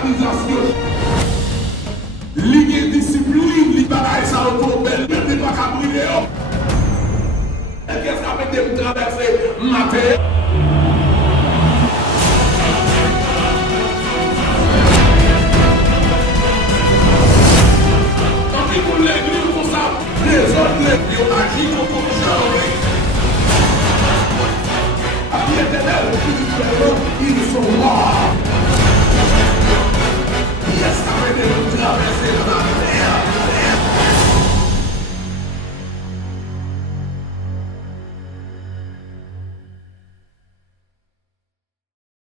organisation. Ligue discipline, li bagaille ça autour belle, même pas qu'à brûler. Qu'est-ce qu'on a fait de traverser matin?